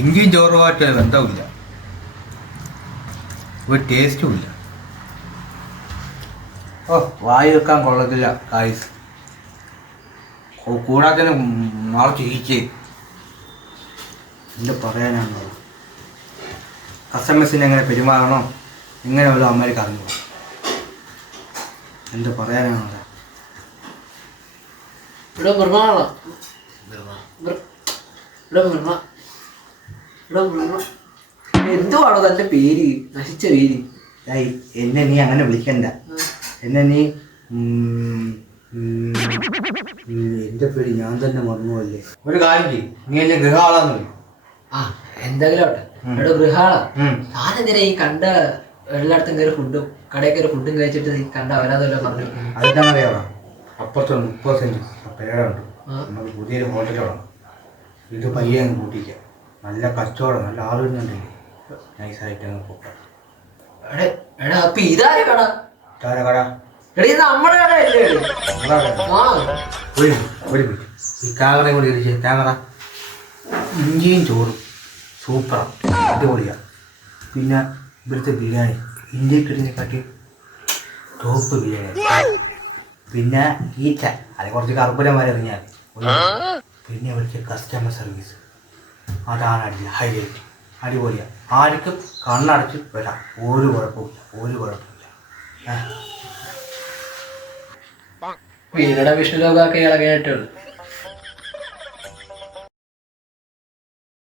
ഇഞ്ചിയും ചോറുമായിട്ട് ബന്ധമില്ല ഒരു ടേസ്റ്റും ഇല്ല. ഓ വായി വെക്കാൻ കൊള്ളത്തില്ല കായ്സ് കൂടാതെ നാളെ ചിരിച്ച് എന്ത് പറയാനാണോ? കസ്റ്റമേഴ്സിന് എങ്ങനെ പെരുമാറണോ? ഇങ്ങനെ ഉള്ള അമ്മയ്ക്ക് അറിഞ്ഞു എന്ത് പറയാനാണോ? ഇവിടെ മൃഗമാണോ ഇവിടെ മൃഗ ഇവിടെ മൃഗ എന്തുവാണോ തന്റെ പേര്? നശിച്ച പേര്. ഏയ് എന്നെ നീ അങ്ങനെ വിളിക്കണ്ട. എന്നെ നീ ഉം, ഉം, ഉം, എന്റെ പേര് ഞാൻ തന്നെ മറന്നുപോല്ലേ ഒരു കാര്യം ചെയ്യും. നീ എന്നെ ഗൃഹാളാന്ന് വിളി. ആ എന്തെങ്കിലും ഇവിടെ ഗൃഹാളാ. ഉം. താനെന്തിനാ ഈ കണ്ട എല്ലായിടത്തും കയറി ഫുഡും കടയിൽ കയറി ഫുഡും കഴിച്ചിട്ട് നീ കണ്ട വരാതല്ലോ പറഞ്ഞു അതിന്റെ അറിയാമോ അപ്പുറത്ത് മുപ്പത് സെന്റ് പേരുണ്ട് ആ. നമ്മൾ പുതിയൊരു ഹോട്ടൽ തുടങ്ങാം ഇത് പയ്യെ അങ്ങ് കൂട്ടിക്കാം നല്ല കച്ചവടം നല്ല ആളുകളുണ്ടല്ലേ നൈസായിട്ട് അങ്ങ് പോക്കാം എടേ എടാ അപ്പൊ ഇതാരെ കട? താര കട? എടീ ഇത് നമ്മുടെ കടയല്ലേ? നമ്മളാ കട. ആ. ഒരു മിനിറ്റ്, ഒരു മിനിറ്റ്. ഈ ക്യാമറയും കൂടി ഇടിച്ച് ക്യാമറ ഇഞ്ചിയും ചോറും. സൂപ്പറാണ് അടിപൊളിയാണ് പിന്നെ ഇവിടുത്തെ ബിരിയാണി. ഇന്ത്യയിൽ കിട്ടുന്നതിനെക്കാട്ടി ടോപ്പ് ബിരിയാണി. പിന്നെ ഈച്ച അത് കുറച്ച് കറുപ്പലന്മാർ ഇറങ്ങിയാൽ പിന്നെ ഇവിടുത്തെ കസ്റ്റമർ സർവീസ് അതാണ് അടി ഹൈലൈറ്റ് അടിപൊളിയാണ് ആർക്കും കണ്ണടച്ച് വരാം. ഒരു കുഴപ്പമില്ല ഒരു കുഴപ്പമില്ല വീരുടെ വിഷ്ണു ലോകമൊക്കെ ഇളകിയിട്ടുള്ളൂ